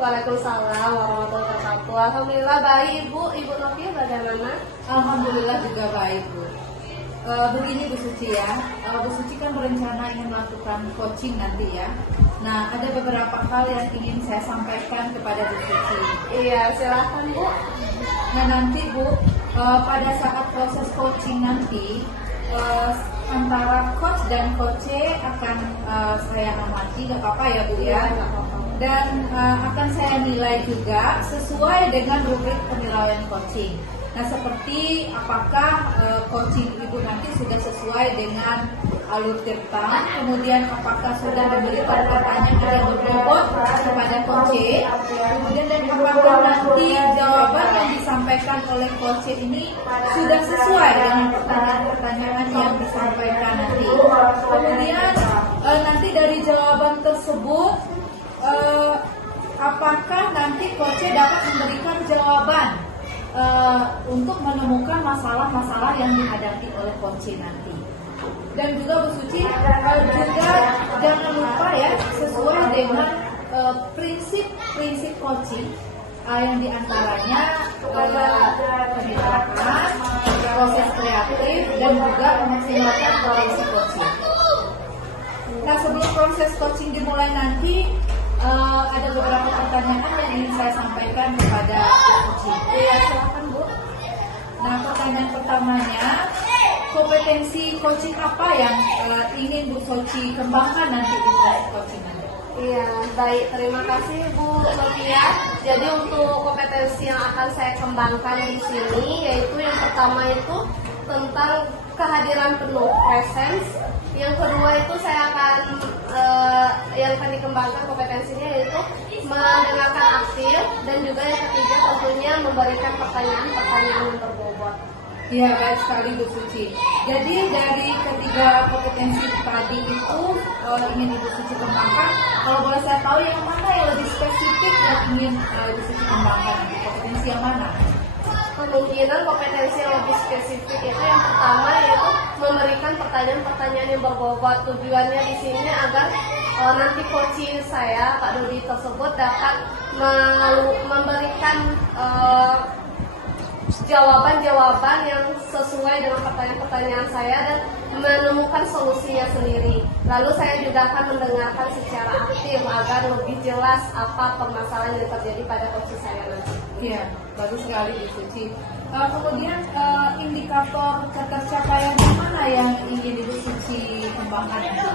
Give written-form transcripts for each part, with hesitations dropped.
Waalaikumsalam warahmatullahi wabarakatuh. Alhamdulillah baik Ibu. Ibu Novi bagaimana? Alhamdulillah juga baik, Bu. Begini Bu Suci ya, Bu Suci kan berencana ingin melakukan coaching nanti ya. Nah, ada beberapa hal yang ingin saya sampaikan kepada Bu Suci. Iya, silakan Bu. Nah nanti Bu, pada saat proses coaching nanti, antara coach dan coach akan saya amati, gak apa-apa ya Bu ya. Nggak apa-apa. Dan akan saya nilai juga sesuai dengan rubrik penilaian coaching. Nah, seperti apakah coaching Ibu nanti sudah sesuai dengan alur tirta, kemudian apakah sudah memberikan pertanyaan yang berbobot kepada coach, kemudian dan apakah nanti jawaban yang disampaikan oleh coach ini sudah sesuai dengan pertanyaan-pertanyaan yang disampaikan nanti. Kemudian nanti dari jawaban tersebut, apakah nanti coach dapat memberikan jawaban untuk menemukan masalah-masalah yang dihadapi oleh coach nanti. Dan juga Bu Suci juga jangan lupa ya, sesuai dengan prinsip coaching yang diantaranya pendidikan, proses kreatif, dan juga memaksimalkan potensi coaching. Nah, sebelum proses coaching dimulai nanti, ada beberapa pertanyaan yang ingin saya sampaikan kepada Bu Suci. Iya, silakan Bu. Nah, pertanyaan pertamanya, kompetensi coaching apa yang ingin Bu Suci kembangkan nanti di proses coaching nanti? Iya, baik. Terima kasih Bu Novia. Jadi untuk kompetensi yang akan saya kembangkan di sini, yaitu yang pertama itu tentang kehadiran penuh, presence. Yang kedua itu saya akan yang akan dikembangkan kompetensinya yaitu mendengarkan aktif, dan juga yang ketiga tentunya memberikan pertanyaan-pertanyaan yang berbobot. Iya, baik sekali Bu Suci. Jadi dari ketiga kompetensi tadi itu ingin Ibu Suci kembangkan. Kalau boleh saya tahu yang mana yang lebih spesifik yang ingin Ibu Suci kembangkan nanti? Kompetensi yang mana? Kemungkinan kompetensi yang lebih spesifik itu yang pertama yaitu memberikan pertanyaan-pertanyaan yang berbobot. Tujuannya di sini agar nanti coaching saya Pak Dodi tersebut dapat memberikan jawaban-jawaban yang sesuai dengan pertanyaan-pertanyaan saya dan menemukan solusinya sendiri. Lalu saya juga akan mendengarkan secara aktif agar lebih jelas apa permasalahan yang terjadi pada coaching saya nanti. Iya, bagus sekali Bu Suci. Kemudian indikator ketercapaian yang mana yang ingin Ibu Suci kembangkan nanti?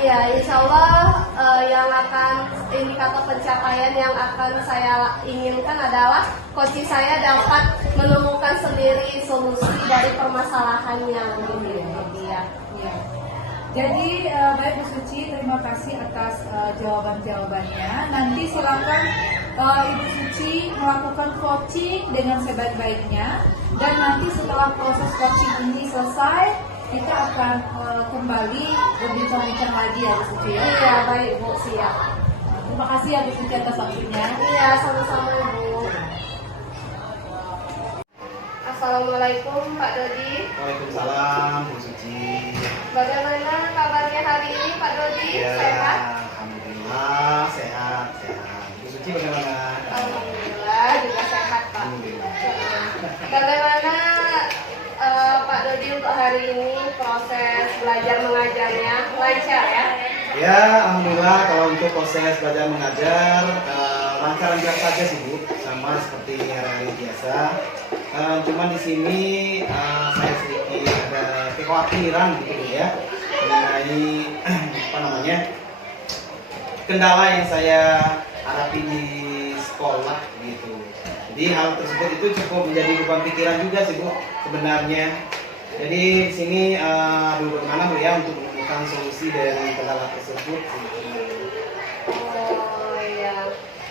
Iya, insya Allah yang akan indikator pencapaian yang akan saya inginkan adalah coaching saya dapat menemukan sendiri solusi dari permasalahannya. Iya. Jadi baik Bu Suci, terima kasih atas jawaban-jawabannya. Nanti silakan Ibu Suci melakukan coaching dengan sebaik-baiknya, dan nanti setelah proses coaching ini selesai, kita akan kembali berbincang-bincang lagi ya Bu Suci ya. Iya, baik Bu, siap. Terima kasih ya Bu Suci atas waktunya. Iya, sama-sama Bu. Assalamualaikum Pak Dodi. Waalaikumsalam Bu Suci. Bagaimana kabarnya hari ini Pak Dodi? Ya, Sehat? alhamdulillah sehat. Bu Suci bagaimana? Alhamdulillah juga sehat Pak. Alhamdulillah. Bagaimana Pak Dodi untuk hari ini proses belajar mengajarnya lancar ya? Ya, alhamdulillah kalau untuk proses belajar mengajar lancar-lancar saja sih Bu, sama seperti hari-hari biasa. Cuman di sini saya sedikit ada kekhawatiran gitu ya mengenai kendala yang saya hadapi di sekolah gitu. Jadi hal tersebut itu cukup menjadi beban pikiran juga sih Bu sebenarnya. Jadi di sini bagaimana Bu ya untuk menemukan solusi dari kendala tersebut. Oh iya.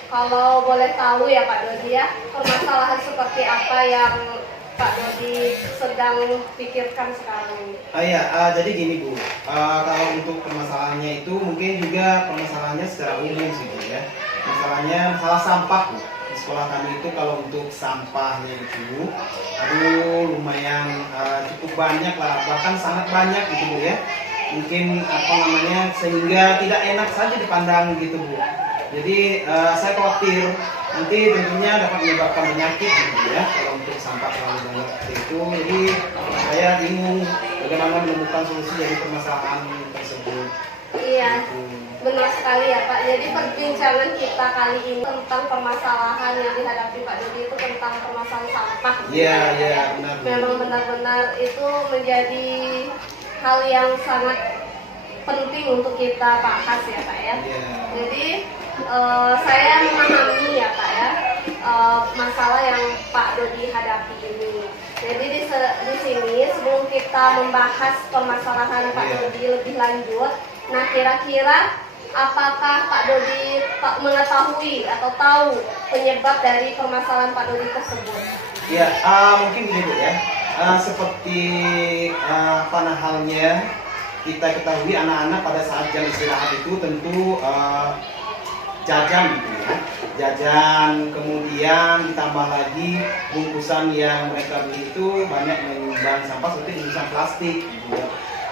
Kalau boleh tahu ya Pak Dodi ya, permasalahan seperti apa yang Pak Dodi sedang pikirkan sekarang ini? Jadi gini Bu, kalau untuk permasalahannya itu mungkin juga permasalahannya secara umum sih Bu ya. Masalah sampah Bu. Di sekolah kami itu kalau untuk sampahnya itu, lumayan cukup banyak lah, bahkan sangat banyak gitu Bu ya. Mungkin sehingga tidak enak saja dipandang gitu Bu. Jadi saya khawatir nanti tentunya dapat menyebabkan penyakit gitu ya kalau untuk sampah terlalu banyak seperti itu. Jadi saya bingung bagaimana menemukan solusi dari permasalahan tersebut. Iya, Gitu. benar sekali ya Pak. Jadi perbincangan kita kali ini tentang permasalahan yang dihadapi Pak Dodi itu tentang permasalahan sampah. Iya, Ya, iya, ya. benar. Memang benar-benar itu menjadi hal yang sangat penting untuk kita bahas ya Pak ya. Iya. Jadi saya memahami ya Pak ya masalah yang Pak Dodi hadapi ini. Jadi di sini sebelum kita membahas permasalahan Pak Iya. Dodi lebih lanjut, nah kira-kira apakah Pak Dodi mengetahui atau tahu penyebab dari permasalahan Pak Dodi tersebut? Ya, mungkin begini ya. Seperti apa halnya kita ketahui anak-anak pada saat jam istirahat itu tentu jajan gitu ya. Jajan, kemudian ditambah lagi bungkusan yang mereka beli itu banyak menyumbang sampah seperti bungkusan plastik gitu ya.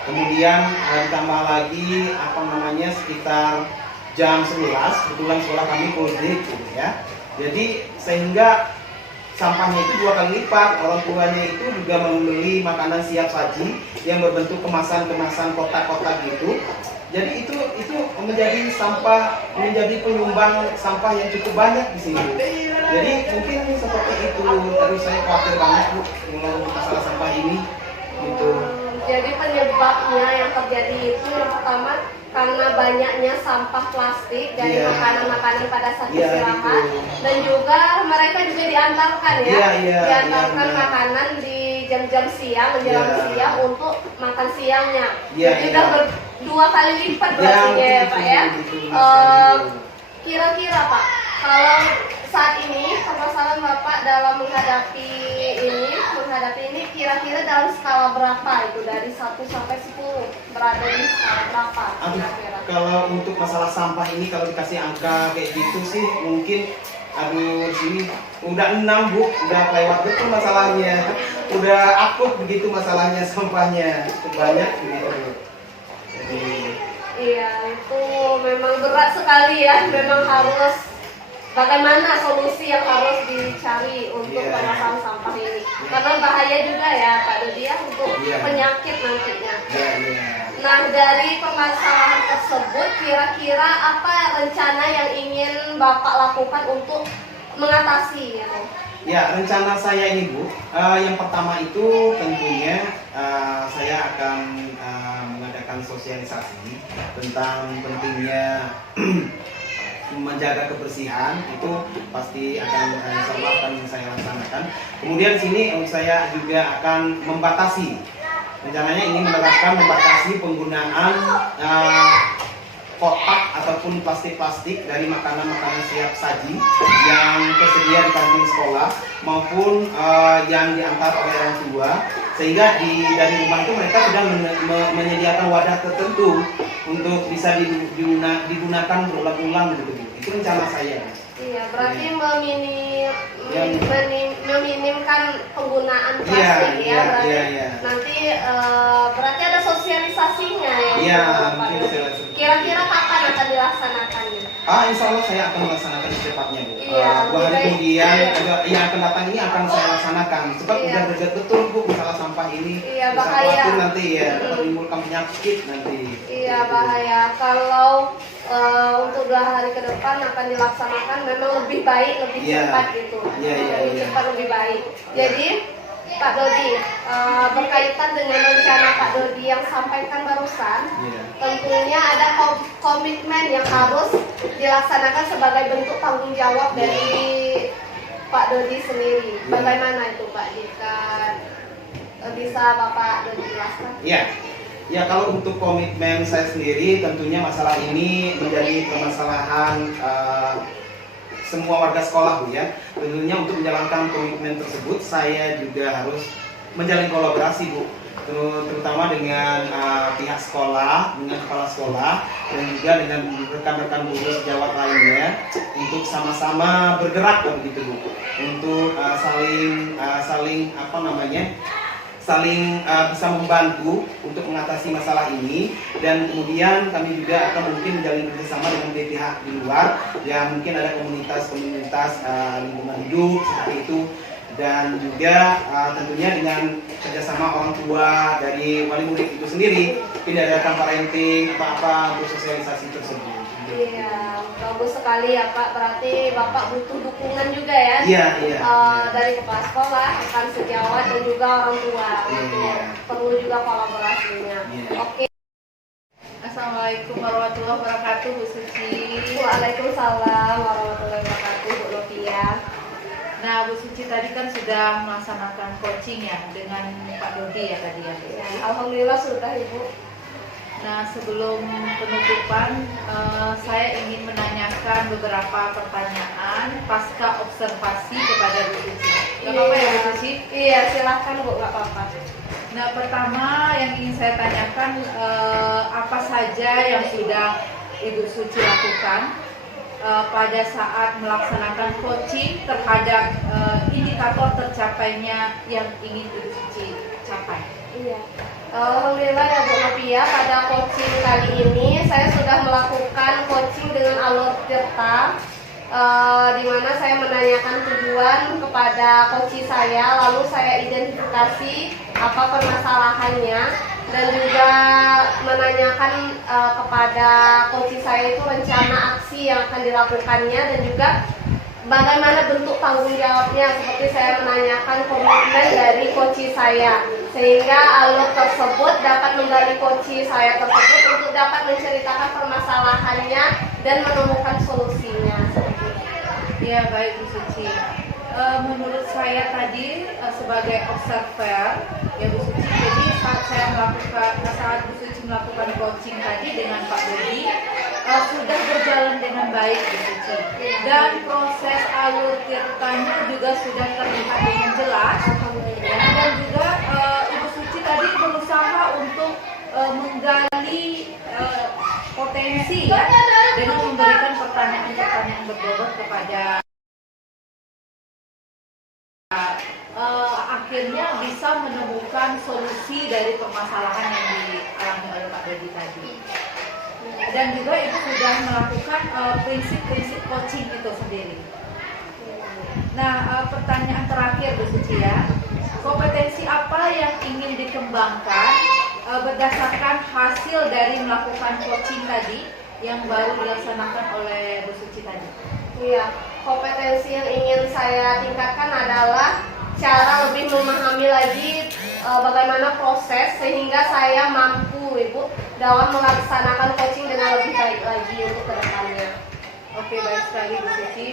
Kemudian ditambah lagi apa namanya sekitar jam 11 kebetulan sekolah kami full day gitu ya. Jadi sehingga sampahnya itu 2 kali lipat. Orang tuanya itu juga membeli makanan siap saji yang berbentuk kemasan-kemasan kotak-kotak gitu. Jadi itu menjadi menjadi penyumbang sampah yang cukup banyak di sini. Jadi mungkin seperti itu. Terus saya khawatir banget Bu mengenai masalah sampah ini gitu. Jadi penyebabnya yang terjadi itu yang pertama karena banyaknya sampah plastik dari Iya. makanan-makanan pada saat Iya, istirahat gitu. dan juga mereka juga diantarkan ya, Iya, diantarkan iya, makanan di jam-jam siang menjelang Iya. siang untuk makan siangnya. Iya, Jadi iya. udah 2 kali lipat berarti ya Pak ya. Kira-kira Pak, kalau saat ini permasalahan Bapak dalam menghadapi ini kira-kira dalam skala berapa itu dari 1 sampai 10 berada di skala berapa Aduh, kira-kira? kalau untuk masalah sampah ini kalau dikasih angka kayak gitu sih mungkin di sini udah 6 Bu, udah lewat betul masalahnya. Udah akut begitu masalahnya sampahnya. Cukup banyak begitu. Jadi Iya, itu memang berat sekali ya. Memang harus bagaimana solusi yang harus dicari untuk Iya. permasalahan sampah ini. Karena bahaya juga ya Pak Dodi ya untuk Iya. penyakit nantinya. ya ya. Nah, dari permasalahan tersebut kira-kira apa rencana yang ingin Bapak lakukan untuk mengatasi gitu? Ya, rencana saya ini Bu, yang pertama itu tentunya saya akan mengadakan sosialisasi tentang pentingnya menjaga kebersihan. Itu pasti akan saya laksanakan. Kemudian sini saya juga akan rencananya ingin membatasi penggunaan kotak ataupun plastik-plastik dari makanan-makanan siap saji yang tersedia di kantin sekolah maupun yang diantar oleh orang tua, sehingga dari rumah itu mereka sudah menyediakan wadah tertentu untuk bisa digunakan berulang-ulang gitu. Itu rencana saya. Iya, berarti Yang- meminimkan penggunaan Iya, plastik iya, ya. Berarti iya. nanti berarti ada sosialisasinya ya. Iya, Pak mungkin Dodi. sosialisasi. Kira-kira kapan akan dilaksanakannya? Insya Allah saya akan melaksanakan secepatnya Bu. Iya, 2 hari baik. kemudian Iya. yang akan datang ini akan saya laksanakan. Sebab Iya. udah dekat betul Bu masalah sampah ini. Iya, Bisa bahaya. khawatir nanti ya dapat Mm-mm. menimbulkan penyakit nanti. Iya, bahaya. Kalau untuk 2 hari ke depan akan dilaksanakan memang lebih baik, lebih Iya. cepat gitu. Iya, iya, lebih iya. cepat, lebih baik. Jadi Pak Dodi, berkaitan dengan rencana Pak Dodi yang sampaikan barusan, Iya. tentunya ada komitmen yang harus dilaksanakan sebagai bentuk tanggung jawab Iya. dari Pak Dodi sendiri. Iya. Bagaimana itu Pak? Jika bisa Bapak Dodi jelaskan? Iya. Ya, kalau untuk komitmen saya sendiri tentunya masalah ini menjadi permasalahan semua warga sekolah Bu ya. Tentunya untuk menjalankan komitmen tersebut saya juga harus menjalin kolaborasi Bu, terutama dengan pihak sekolah, dengan kepala sekolah dan juga dengan rekan-rekan guru sejawat lainnya untuk sama-sama bergerak begitu Bu, untuk saling saling bisa membantu untuk mengatasi masalah ini, dan kemudian kami juga akan mungkin menjalin kerjasama dengan pihak di luar, ya mungkin ada komunitas lingkungan hidup seperti itu, dan juga tentunya dengan kerjasama orang tua dari wali murid itu sendiri, tidak ada parenting apa-apa untuk sosialisasi tersebut. Iya, bagus sekali ya Pak. Berarti Bapak butuh dukungan juga ya? Iya. Dari kepala sekolah, rekan sejawat, dan juga orang tua. Iya. Perlu juga kolaborasinya. Iya. Oke. Assalamualaikum warahmatullahi wabarakatuh, Bu Suci. Waalaikumsalam warahmatullahi wabarakatuh, Bu Novia. Nah, Bu Suci tadi kan sudah melaksanakan coaching ya dengan Pak Dodi ya tadi ya. Ya, alhamdulillah sudah Ibu. Nah, sebelum penutupan, saya ingin menanyakan beberapa pertanyaan pasca observasi kepada Bu Suci. Gak apa-apa ya Bu Suci? Iya, silahkan Bu, gak apa-apa. Nah, pertama yang ingin saya tanyakan, apa saja yang sudah Ibu Suci lakukan pada saat melaksanakan coaching terhadap indikator tercapainya yang ingin Ibu Suci capai? Iya. Alhamdulillah ya Bu Novia, pada coaching kali ini saya sudah melakukan coaching dengan alur tirta, di mana saya menanyakan tujuan kepada coach saya, lalu saya identifikasi apa permasalahannya, dan juga menanyakan kepada coach saya itu rencana aksi yang akan dilakukannya, dan juga bagaimana bentuk tanggung jawabnya. Seperti saya menanyakan komitmen dari coach saya, sehingga alur tersebut dapat menggali coach saya tersebut untuk dapat menceritakan permasalahannya dan menemukan solusinya. Ya, baik Bu Suci. Menurut saya tadi sebagai observer ya Bu Suci, jadi saat Bu Suci melakukan coaching tadi dengan Pak Dodi sudah berjalan dengan baik Bu Suci, dan proses alur tirtanya juga sudah terlihat dengan jelas ya, dan juga Ibu Suci tadi berusaha untuk menggali potensi ya, dengan memberikan pertanyaan-pertanyaan berbobot kepada akhirnya bisa menemukan solusi dari permasalahan yang dialami oleh Pak Dodi tadi. Dan juga Ibu sudah melakukan prinsip-prinsip coaching itu sendiri. Nah, pertanyaan terakhir Bu Suci ya, kompetensi apa yang ingin dikembangkan berdasarkan hasil dari melakukan coaching tadi yang baru dilaksanakan oleh Bu Suci tadi? Iya, kompetensi yang ingin saya tingkatkan adalah cara lebih memahami lagi bagaimana proses, sehingga saya mampu Ibu dalam melaksanakan coaching dengan lebih baik lagi untuk kedepannya. Oke, baik sekali Bu Suci.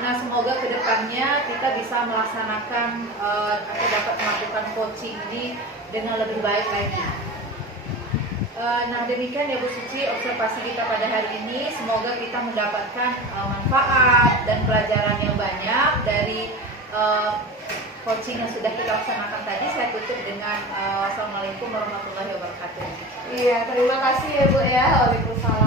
Nah, semoga kedepannya kita bisa melaksanakan atau dapat melakukan coaching ini dengan lebih baik lagi. Nah, demikian ya Bu Suci observasi kita pada hari ini. Semoga kita mendapatkan manfaat dan pelajaran yang banyak dari coaching yang sudah kita laksanakan tadi. Saya tutup dengan Assalamualaikum warahmatullahi wabarakatuh. Iya, terima kasih ya Bu ya. Waalaikumsalam.